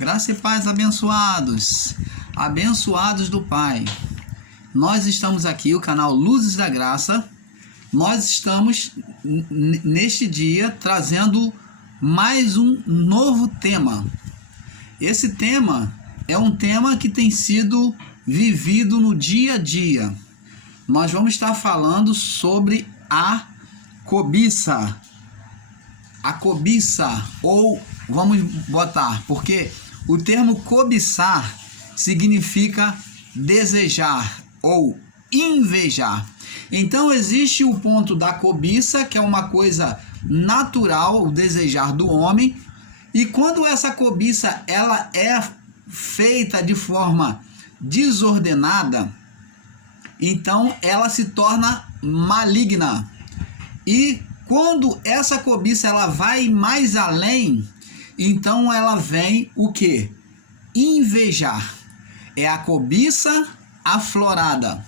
Graça e paz, abençoados, abençoados do Pai. Nós estamos aqui, o canal Luzes da Graça. Nós estamos neste dia trazendo mais um novo tema. Esse tema é um tema que tem sido vivido no dia a dia. Nós vamos estar falando sobre a cobiça. A cobiça, ou vamos botar, porque o termo cobiçar significa desejar ou invejar. Então existe o ponto da cobiça, que é uma coisa natural, o desejar do homem, e quando essa cobiça ela é feita de forma desordenada, então ela se torna maligna. E quando essa cobiça ela vai mais além, então ela vem o quê? Invejar. É a cobiça aflorada,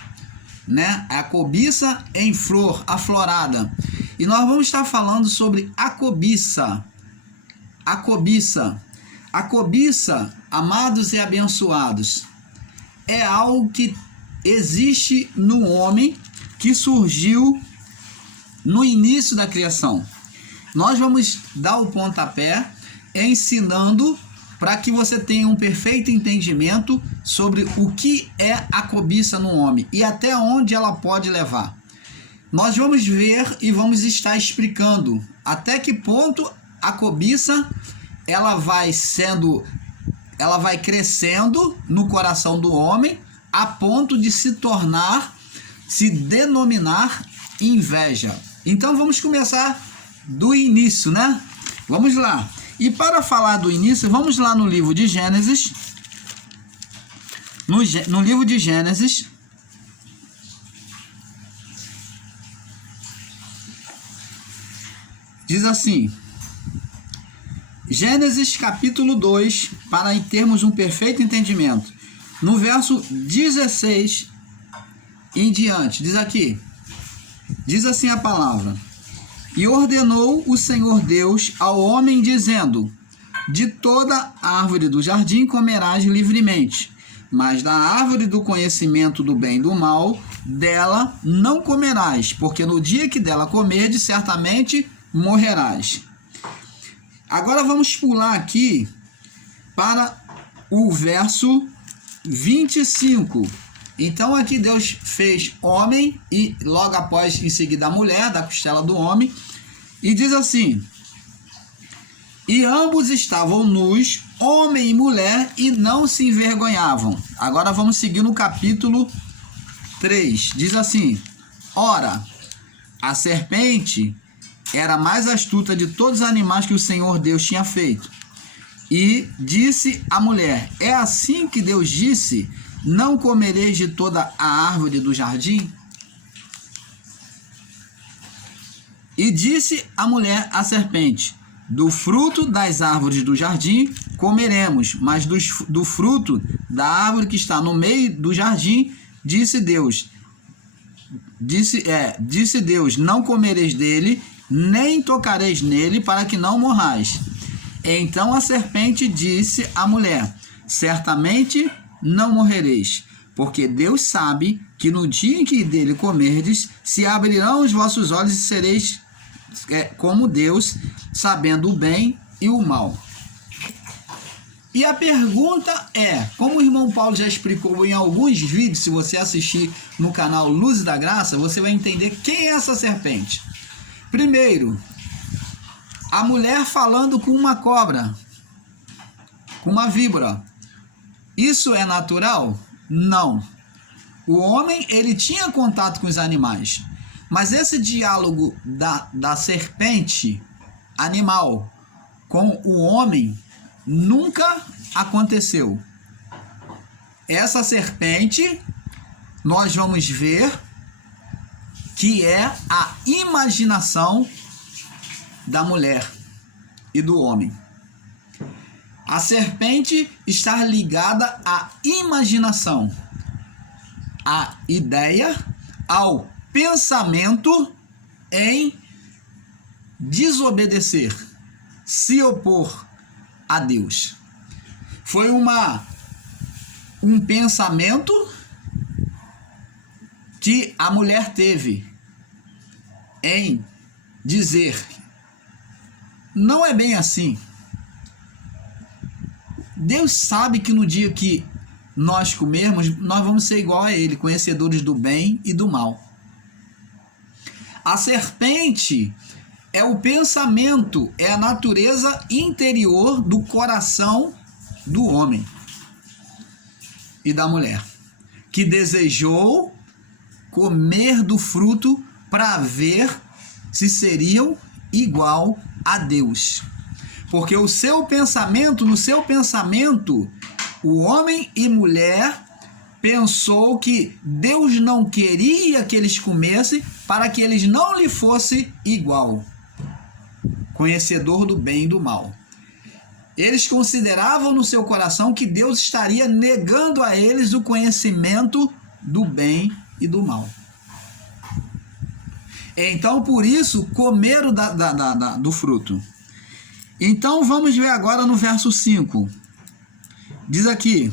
né? É a cobiça em flor, aflorada. E nós vamos estar falando sobre a cobiça. A cobiça. A cobiça, amados e abençoados, é algo que existe no homem, que surgiu no início da criação. Nós vamos dar o pontapé ensinando para que você tenha um perfeito entendimento sobre o que é a cobiça no homem e até onde ela pode levar. Nós vamos ver e vamos estar explicando até que ponto a cobiça ela vai crescendo no coração do homem a ponto de se denominar inveja. Então vamos começar do início, né? Vamos lá. E para falar do início, vamos lá no livro de Gênesis. No livro de Gênesis, diz assim, Gênesis capítulo 2, para termos um perfeito entendimento. No verso 16 em diante, diz assim a palavra: E ordenou o Senhor Deus ao homem, dizendo: De toda árvore do jardim comerás livremente, mas da árvore do conhecimento do bem e do mal, dela não comerás, porque no dia que dela comerdes, certamente morrerás. Agora vamos pular aqui para o verso 25. Então aqui Deus fez homem e logo após em seguida a mulher da costela do homem, e diz assim: E ambos estavam nus, homem e mulher, e não se envergonhavam. Agora vamos seguir no capítulo 3. Diz assim: Ora, a serpente era mais astuta de todos os animais que o Senhor Deus tinha feito. E disse à mulher: É assim que Deus disse: Não comereis de toda a árvore do jardim? E disse a mulher à serpente: Do fruto das árvores do jardim comeremos, mas do fruto da árvore que está no meio do jardim, disse Deus, não comereis dele, nem tocareis nele, para que não morrais. Então a serpente disse à mulher: Certamente não morrereis, porque Deus sabe que no dia em que dele comerdes, se abrirão os vossos olhos e sereis como Deus, sabendo o bem e o mal. E a pergunta é, como o irmão Paulo já explicou em alguns vídeos, se você assistir no canal Luzes da Graça, você vai entender quem é essa serpente. Primeiro, a mulher falando com uma cobra, com uma víbora. Isso é natural? Não. O homem, ele tinha contato com os animais, mas esse diálogo da serpente animal com o homem nunca aconteceu. Essa serpente, nós vamos ver que é a imaginação da mulher e do homem. A serpente está ligada à imaginação, à ideia, ao pensamento em desobedecer, se opor a Deus. Foi um pensamento que a mulher teve em dizer: não é bem assim. Deus sabe que no dia que nós comermos, nós vamos ser igual a Ele, conhecedores do bem e do mal. A serpente é o pensamento, é a natureza interior do coração do homem e da mulher, que desejou comer do fruto para ver se seriam igual a Deus. Porque no seu pensamento, o homem e mulher pensou que Deus não queria que eles comessem para que eles não lhe fossem igual, conhecedor do bem e do mal. Eles consideravam no seu coração que Deus estaria negando a eles o conhecimento do bem e do mal. Então, por isso, comeram do fruto. Então, vamos ver agora no verso 5. Diz aqui: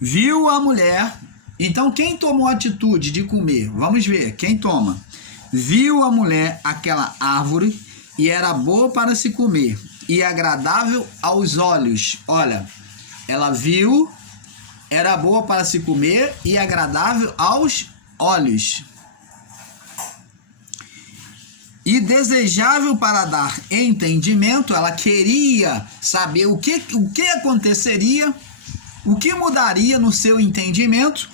viu a mulher. Então, quem tomou a atitude de comer? Vamos ver, quem toma? Viu a mulher aquela árvore e era boa para se comer e agradável aos olhos. Olha, ela viu, era boa para se comer e agradável aos olhos. E desejável para dar entendimento. Ela queria saber o que aconteceria, o que mudaria no seu entendimento.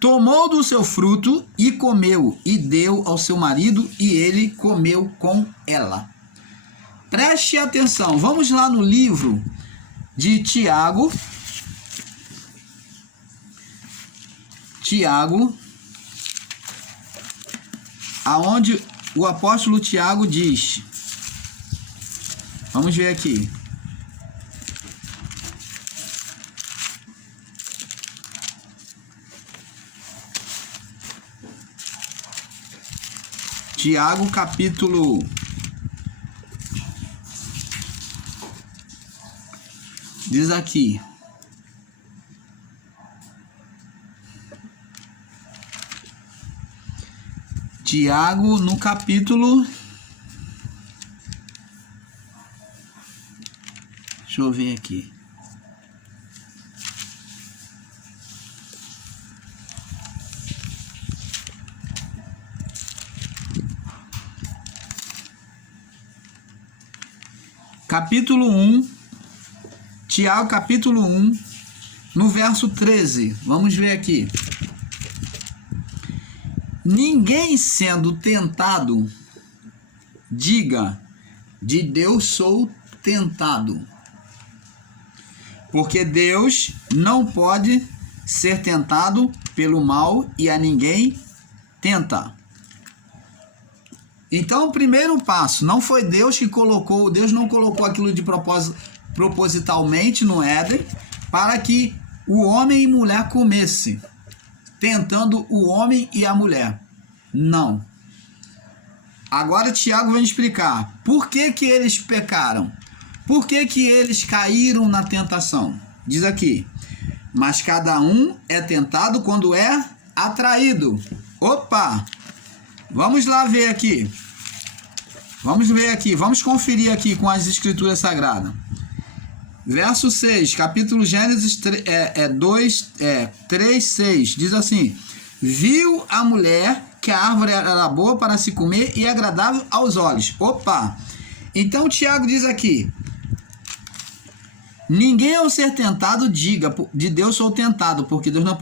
Tomou do seu fruto e comeu, e deu ao seu marido, e ele comeu com ela. Preste atenção, vamos lá no livro de Tiago. Aonde o apóstolo Tiago diz, vamos ver aqui. Tiago, capítulo 1. Diz aqui: Tiago, no capítulo... Deixa eu ver aqui. Capítulo 1, Tiago, capítulo 1, no verso 13. Vamos ver aqui. Ninguém sendo tentado, diga, de Deus sou tentado. Porque Deus não pode ser tentado pelo mal e a ninguém tenta. Então, o primeiro passo, não foi Deus que colocou, Deus não colocou aquilo de propósito, propositalmente no Éden, para que o homem e mulher comessem, tentando o homem e a mulher. Não. Agora Tiago vai explicar por que eles pecaram, por que eles caíram na tentação. Diz aqui: mas cada um é tentado quando é atraído. Opa! Vamos lá ver aqui. Vamos conferir aqui com as escrituras sagradas. Verso 6, capítulo Gênesis 3, 6, diz assim: viu a mulher que a árvore era boa para se comer e agradável aos olhos. Opa! Então Tiago diz aqui: ninguém ao ser tentado diga, de Deus sou tentado, porque Deus não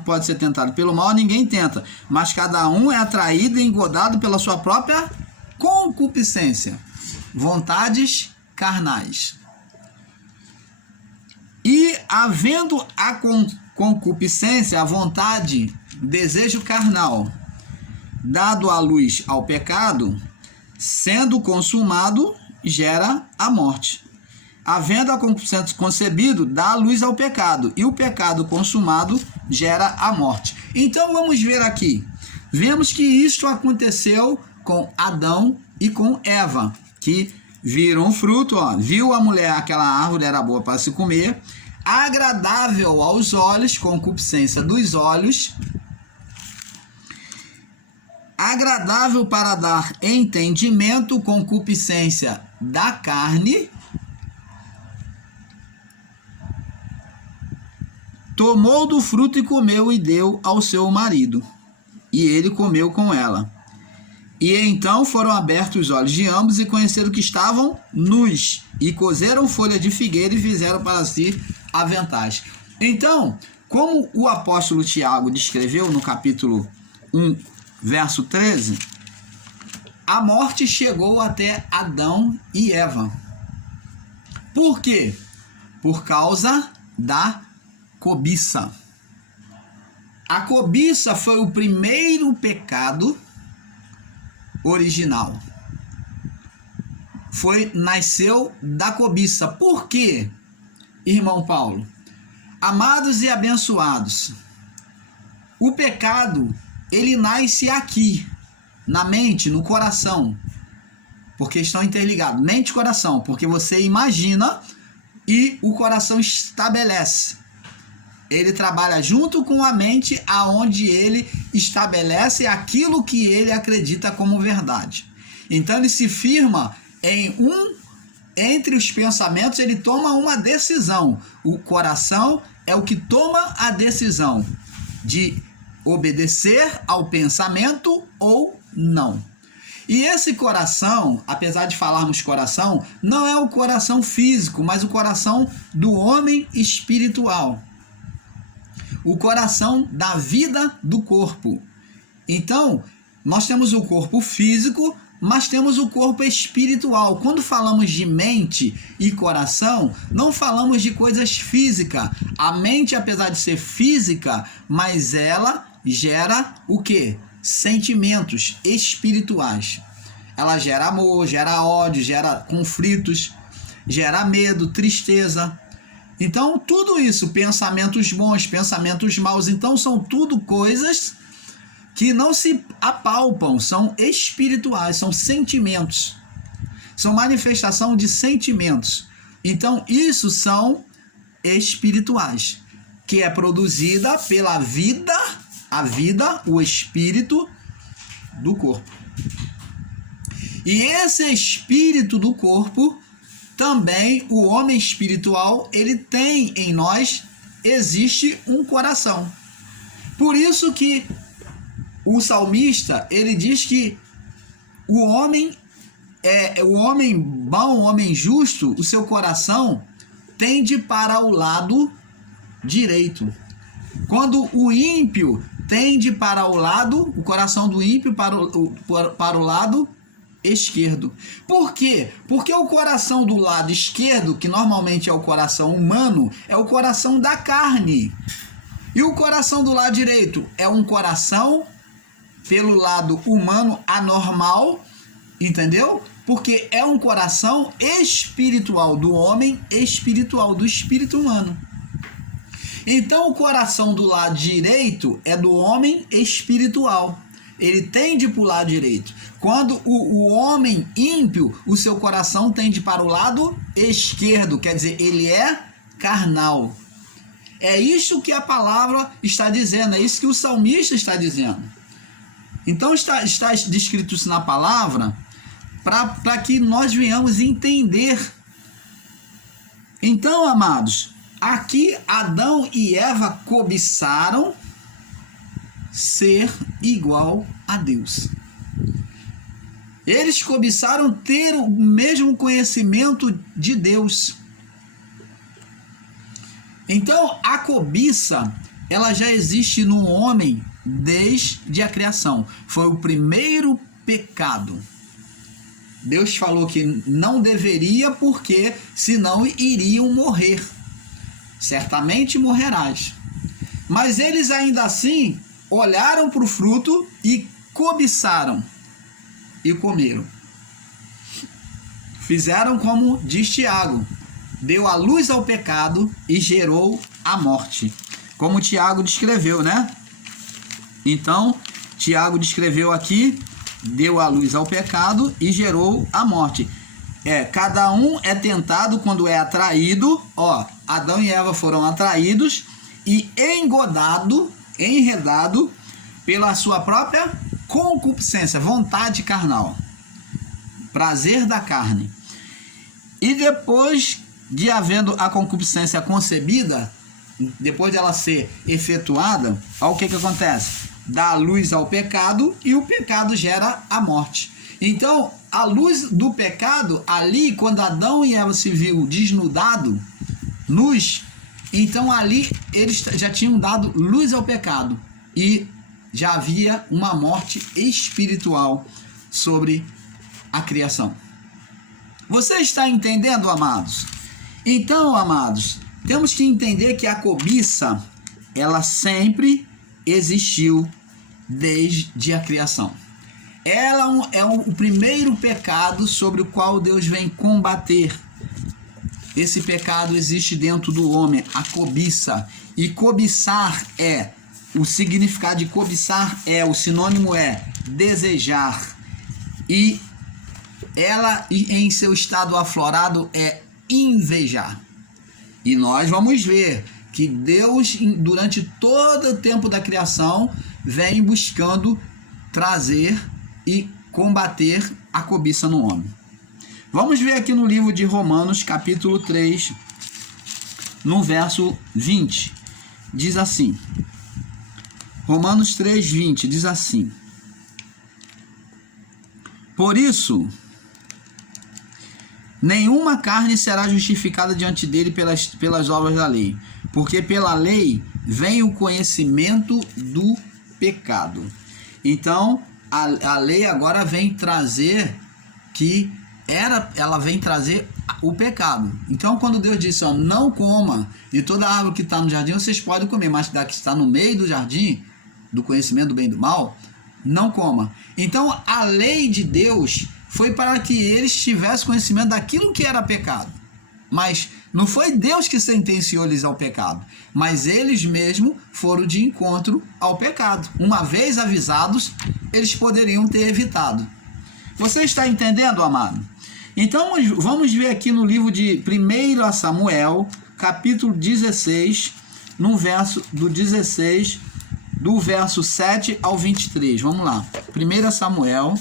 pode ser tentado pelo mal, ninguém tenta, mas cada um é atraído e engodado pela sua própria concupiscência, vontades carnais. E havendo a concupiscência, a vontade, desejo carnal, dado à luz ao pecado, sendo consumado, gera a morte. Havendo a concupiscência concebido, dá a luz ao pecado, e o pecado consumado gera a morte. Então vamos ver aqui. Vemos que isto aconteceu com Adão e com Eva, que viram o fruto, ó, viu a mulher, aquela árvore era boa para se comer, agradável aos olhos, concupiscência dos olhos, agradável para dar entendimento, concupiscência da carne, tomou do fruto e comeu e deu ao seu marido, e ele comeu com ela. E então foram abertos os olhos de ambos e conheceram que estavam nus, e cozeram folha de figueira e fizeram para si aventais. Então, como o apóstolo Tiago descreveu no capítulo 1, verso 13, a morte chegou até Adão e Eva. Por quê? Por causa da cobiça. A cobiça foi o primeiro pecado original. Nasceu da cobiça. Por quê, irmão Paulo? Amados e abençoados, o pecado, ele nasce aqui, na mente, no coração, porque estão interligados, mente e coração, porque você imagina e o coração estabelece. Ele trabalha junto com a mente, aonde ele estabelece aquilo que ele acredita como verdade. Então ele se firma entre os pensamentos, ele toma uma decisão. O coração é o que toma a decisão de obedecer ao pensamento ou não. E esse coração, apesar de falarmos coração, não é o coração físico, mas o coração do homem espiritual. O coração da vida do corpo. Então, nós temos o corpo físico, mas temos o corpo espiritual. Quando falamos de mente e coração, não falamos de coisas físicas. A mente, apesar de ser física, mas ela gera o quê? Sentimentos espirituais. Ela gera amor, gera ódio, gera conflitos, gera medo, tristeza. Então, tudo isso, pensamentos bons, pensamentos maus, então são tudo coisas que não se apalpam, são espirituais, são sentimentos, são manifestação de sentimentos. Então, isso são espirituais, que é produzida pela vida, a vida, o espírito do corpo. E esse espírito do corpo, também o homem espiritual, ele tem em nós, existe um coração. Por isso que o salmista, ele diz que o homem bom, o homem justo, o seu coração tende para o lado direito. Quando o ímpio tende para o lado, o coração do ímpio para o lado esquerdo. Por quê? Porque o coração do lado esquerdo, que normalmente é o coração humano, é o coração da carne. E o coração do lado direito é um coração pelo lado humano anormal, entendeu? Porque é um coração espiritual do homem, espiritual do espírito humano. Então o coração do lado direito é do homem espiritual. Ele tende para o lado direito. Quando o homem ímpio, o seu coração tende para o lado esquerdo, quer dizer, ele é carnal. É isso que a palavra está dizendo, é isso que o salmista está dizendo. Então está descrito isso na palavra para que nós venhamos entender. Então, amados, aqui Adão e Eva cobiçaram ser igual a Deus. Eles cobiçaram ter o mesmo conhecimento de Deus. Então, a cobiça, ela já existe no homem desde a criação. Foi o primeiro pecado. Deus falou que não deveria, porque senão iriam morrer. Certamente morrerás. Mas eles ainda assim olharam para o fruto e cobiçaram e comeram. Fizeram como diz Tiago, deu a luz ao pecado e gerou a morte. Como Tiago descreveu, né? Então, Tiago descreveu aqui, deu a luz ao pecado e gerou a morte. cada um é tentado quando é atraído. Adão e Eva foram atraídos e enredado pela sua própria concupiscência, vontade carnal, prazer da carne. E depois de havendo a concupiscência concebida, depois dela ser efetuada, olha o que acontece? Dá luz ao pecado e o pecado gera a morte. Então, a luz do pecado, ali, quando Adão e Eva se viu desnudado, nus, então ali eles já tinham dado luz ao pecado e já havia uma morte espiritual sobre a criação. Você está entendendo, amados? Então, amados, temos que entender que a cobiça, ela sempre existiu desde a criação. Ela é o primeiro pecado sobre o qual Deus vem combater. Esse pecado existe dentro do homem, a cobiça. E cobiçar o significado de cobiçar o sinônimo é desejar. E ela, em seu estado aflorado, é invejar. E nós vamos ver que Deus, durante todo o tempo da criação, vem buscando trazer e combater a cobiça no homem. Vamos ver aqui no livro de Romanos, capítulo 3, no verso 20. Diz assim. Romanos 3, 20 diz assim: por isso, nenhuma carne será justificada diante dele pelas obras da lei, porque pela lei vem o conhecimento do pecado. Então, a lei agora vem trazer ela vem trazer o pecado. Então, quando Deus disse, não coma, e toda árvore que está no jardim vocês podem comer, mas da que está no meio do jardim, do conhecimento do bem e do mal, não coma. Então, a lei de Deus foi para que eles tivessem conhecimento daquilo que era pecado. Mas não foi Deus que sentenciou-lhes ao pecado, mas eles mesmos foram de encontro ao pecado. Uma vez avisados, eles poderiam ter evitado. Você está entendendo, amado? Então, vamos ver aqui no livro de 1 Samuel, capítulo 16, no verso do 16, do verso 7 ao 23. Vamos lá. 1 Samuel,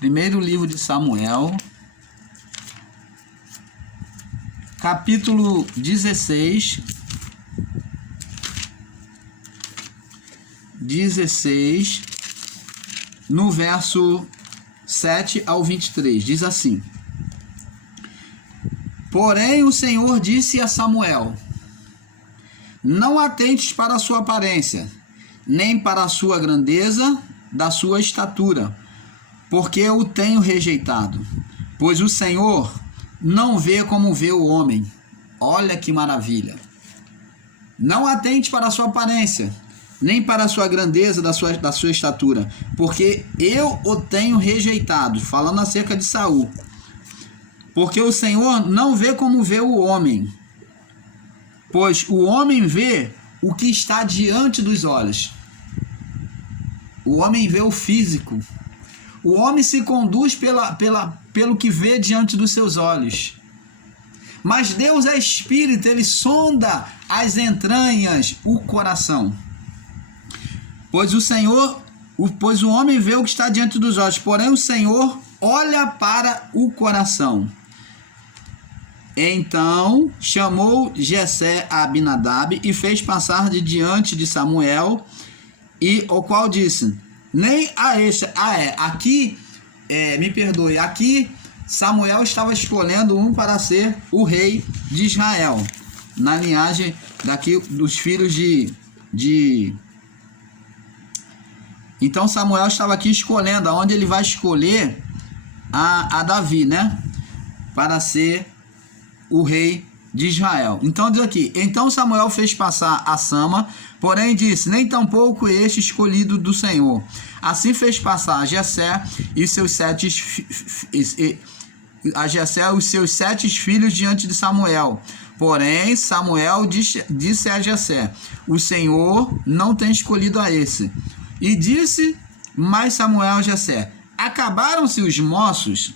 primeiro livro de Samuel, capítulo 16, no verso 7 ao 23, diz assim: porém o Senhor disse a Samuel: não atentes para a sua aparência, nem para a sua grandeza da sua estatura, porque eu o tenho rejeitado. Pois o Senhor não vê como vê o homem. Olha que maravilha. Não atente para a sua aparência, nem para a sua grandeza da sua estatura, porque eu o tenho rejeitado. Falando acerca de Saul. Porque o Senhor não vê como vê o homem, pois o homem vê o que está diante dos olhos. O homem vê o físico. O homem se conduz pelo que vê diante dos seus olhos. Mas Deus é espírito, ele sonda as entranhas, o coração. Pois o homem vê o que está diante dos olhos, porém o Senhor olha para o coração. Então chamou Jessé a Abinadab e fez passar de diante de Samuel, e o qual disse: nem a este. Me perdoe, aqui Samuel estava escolhendo um para ser o rei de Israel, na linhagem daqui dos filhos de... Então Samuel estava aqui escolhendo aonde ele vai escolher a Davi, né? Para ser o rei de Israel. Então diz aqui: então Samuel fez passar a Sama, porém disse: nem tampouco este escolhido do Senhor. Assim fez passar a Jessé e seus 7 filhos diante de Samuel. Porém Samuel disse a Jessé: o Senhor não tem escolhido a esse. E disse mais Samuel a Jessé: acabaram-se os moços,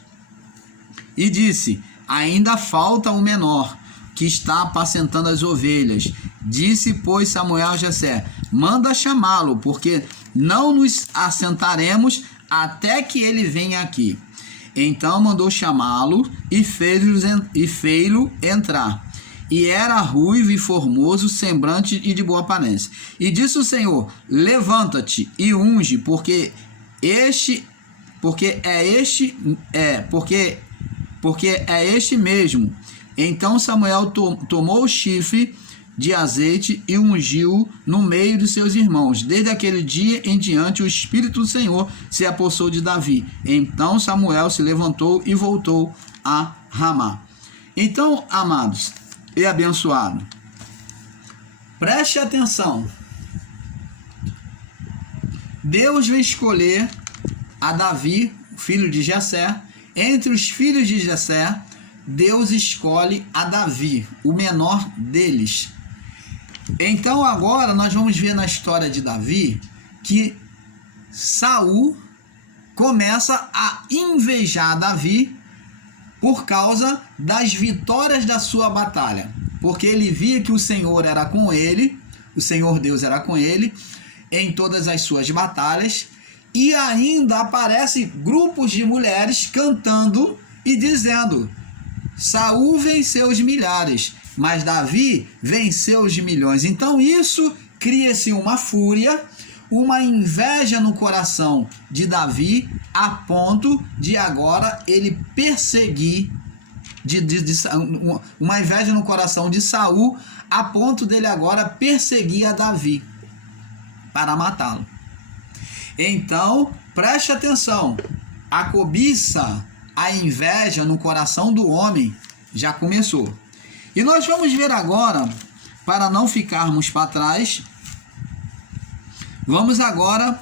e disse: ainda falta o menor, que está apacentando as ovelhas. Disse, pois, Samuel a Jessé: manda chamá-lo, porque não nos assentaremos até que ele venha aqui. Então mandou chamá-lo e fez-lo entrar. E era ruivo e formoso, semblante e de boa aparência. E disse o Senhor: levanta-te e unge, porque é este mesmo. Então Samuel tomou o chifre de azeite e ungiu no meio de seus irmãos. Desde aquele dia em diante, o Espírito do Senhor se apossou de Davi. Então Samuel se levantou e voltou a Ramá. Então, amados e abençoados, preste atenção. Deus vai escolher a Davi, filho de Jessé. Entre os filhos de Jessé, Deus escolhe a Davi, o menor deles. Então agora nós vamos ver na história de Davi que Saul começa a invejar Davi por causa das vitórias da sua batalha, porque ele via que o Senhor era com ele, o Senhor Deus era com ele em todas as suas batalhas, e ainda aparecem grupos de mulheres cantando e dizendo: Saul venceu os milhares, mas Davi venceu os milhões. Então isso cria-se uma fúria, uma inveja no coração de Davi, a ponto de agora ele perseguir, uma inveja no coração de Saul, a ponto dele agora perseguir a Davi para matá-lo. Então, preste atenção, a cobiça, a inveja no coração do homem já começou. E nós vamos ver agora, para não ficarmos para trás, vamos agora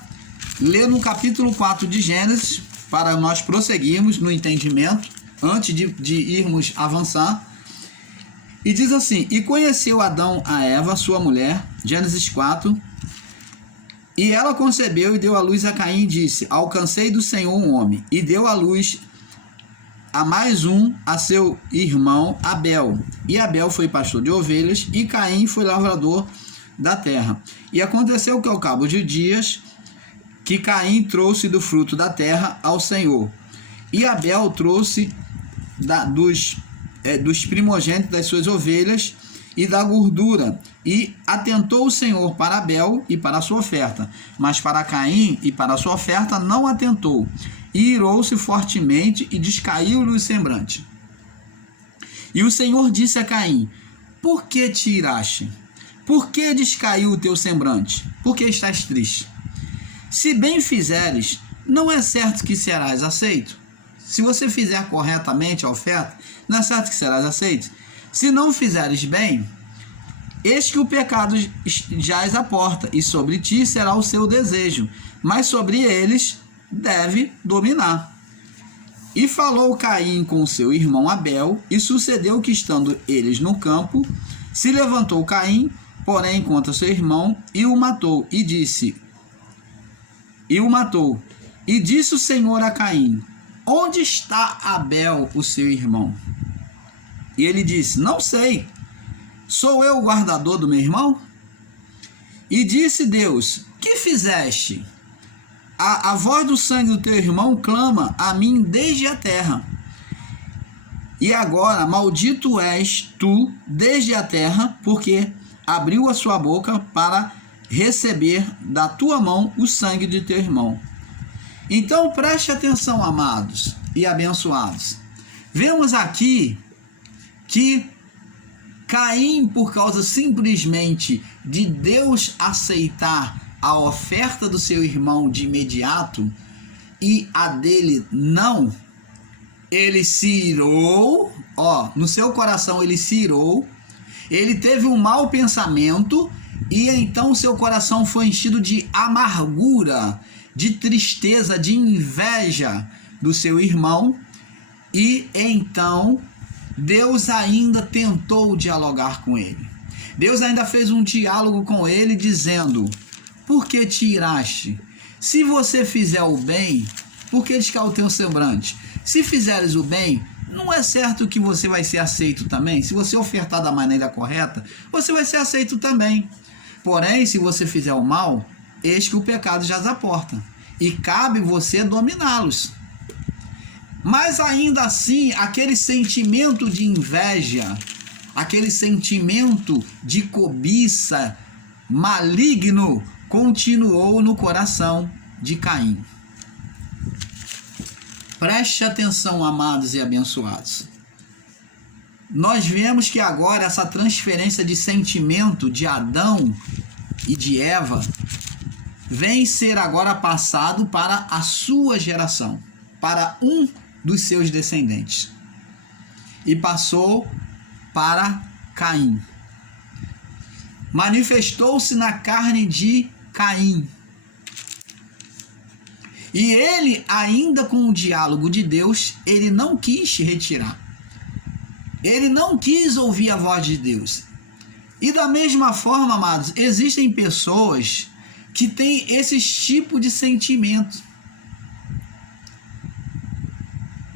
ler no capítulo 4 de Gênesis, para nós prosseguirmos no entendimento, antes de irmos avançar. E diz assim: e conheceu Adão a Eva, sua mulher, Gênesis 4, e ela concebeu e deu à luz a Caim e disse: alcancei do Senhor um homem. E deu à luz a mais um, a seu irmão Abel. E Abel foi pastor de ovelhas, e Caim foi lavrador da terra. E aconteceu que ao cabo de dias, que Caim trouxe do fruto da terra ao Senhor, e Abel trouxe dos primogênitos das suas ovelhas e da gordura. E atentou o Senhor para Abel e para a sua oferta, mas para Caim e para a sua oferta não atentou. E irou-se fortemente e descaiu-lhe o semblante. E o Senhor disse a Caim: por que te iraste? Por que descaiu o teu semblante? Por que estás triste? Se bem fizeres, não é certo que serás aceito? Se você fizer corretamente a oferta, não é certo que serás aceito? Se não fizeres bem, eis que o pecado jaz à porta, e sobre ti será o seu desejo, mas sobre eles deve dominar. E falou Caim com seu irmão Abel, e sucedeu que, estando eles no campo, se levantou Caim, porém contra seu irmão, e o matou. E disse o Senhor a Caim: onde está Abel, o seu irmão? E ele disse: não sei, sou eu o guardador do meu irmão? E disse Deus: que fizeste? A voz do sangue do teu irmão clama a mim desde a terra. E agora maldito és tu desde a terra, porque abriu a sua boca para receber da tua mão o sangue de teu irmão. Então preste atenção, amados e abençoados. Vemos aqui que Caim, por causa simplesmente de Deus aceitar a oferta do seu irmão de imediato e a dele não, ele se irou, no seu coração ele se irou, ele teve um mau pensamento e então seu coração foi enchido de amargura, de tristeza, de inveja do seu irmão, e então Deus ainda tentou dialogar com ele. Deus ainda fez um diálogo com ele dizendo: por que te iraste? Se você fizer o bem, porque eles querem o teu semblante. Se fizeres o bem, não é certo que você vai ser aceito também? Se você ofertar da maneira correta, você vai ser aceito também. Porém, se você fizer o mal, eis que o pecado já aporta, e cabe você dominá-los. Mas ainda assim, aquele sentimento de inveja, aquele sentimento de cobiça maligno continuou no coração de Caim. Preste atenção, amados e abençoados. Nós vemos que agora essa transferência de sentimento de Adão e de Eva vem ser agora passado para a sua geração, para um dos seus descendentes. E passou para Caim. Manifestou-se na carne de Caim. E ele, ainda com o diálogo de Deus, ele não quis retirar. Ele não quis ouvir a voz de Deus. E da mesma forma, amados, existem pessoas que têm esse tipo de sentimento.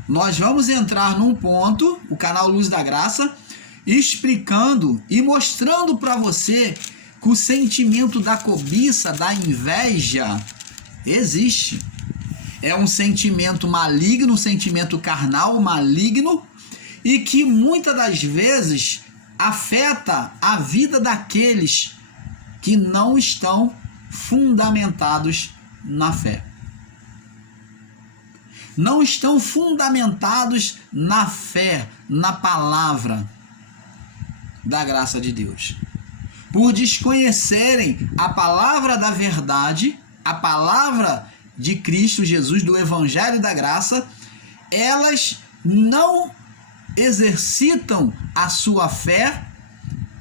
Nós vamos entrar num ponto, o canal Luz da Graça, explicando e mostrando para você que o sentimento da cobiça, da inveja, existe. É um sentimento maligno, um sentimento carnal, maligno, e que muitas das vezes afeta a vida daqueles que não estão fundamentados na fé. Não estão fundamentados na fé, na palavra da graça de Deus. Por desconhecerem a palavra da verdade, a palavra de Cristo Jesus, do Evangelho da Graça, elas não exercitam a sua fé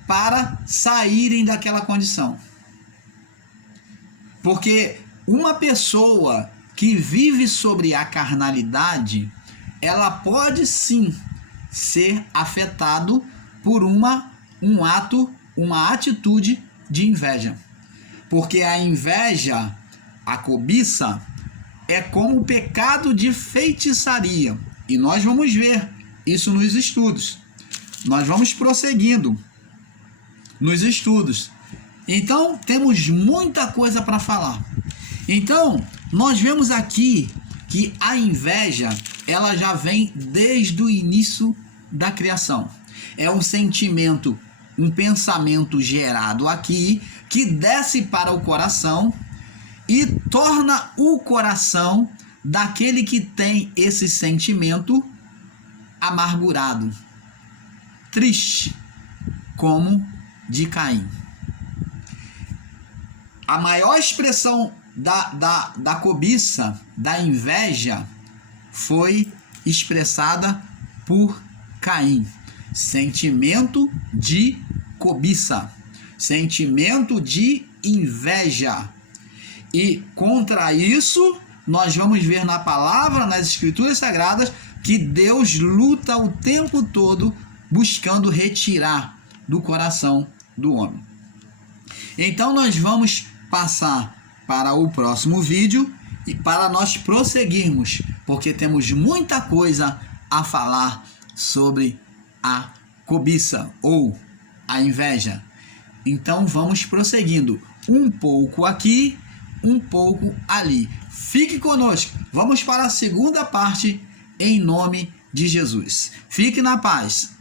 para saírem daquela condição. Porque uma pessoa que vive sobre a carnalidade, ela pode sim ser afetado por uma atitude de inveja. Porque a inveja, a cobiça, é como o pecado de feitiçaria. E nós vamos ver isso nos estudos. Nós vamos prosseguindo nos estudos. Então, temos muita coisa para falar. Então, nós vemos aqui que a inveja, ela já vem desde o início da criação. É um sentimento, um pensamento gerado aqui, que desce para o coração e torna o coração daquele que tem esse sentimento amargurado, triste, como de Caim. A maior expressão da cobiça, da inveja, foi expressada por Caim. Sentimento de cobiça, sentimento de inveja. E contra isso, nós vamos ver na palavra, nas escrituras sagradas, que Deus luta o tempo todo buscando retirar do coração do homem. Então nós vamos passar para o próximo vídeo e para nós prosseguirmos, porque temos muita coisa a falar sobre a cobiça ou a inveja. Então vamos prosseguindo, um pouco aqui, um pouco ali. Fique conosco, vamos para a segunda parte, em nome de Jesus. Fique na paz.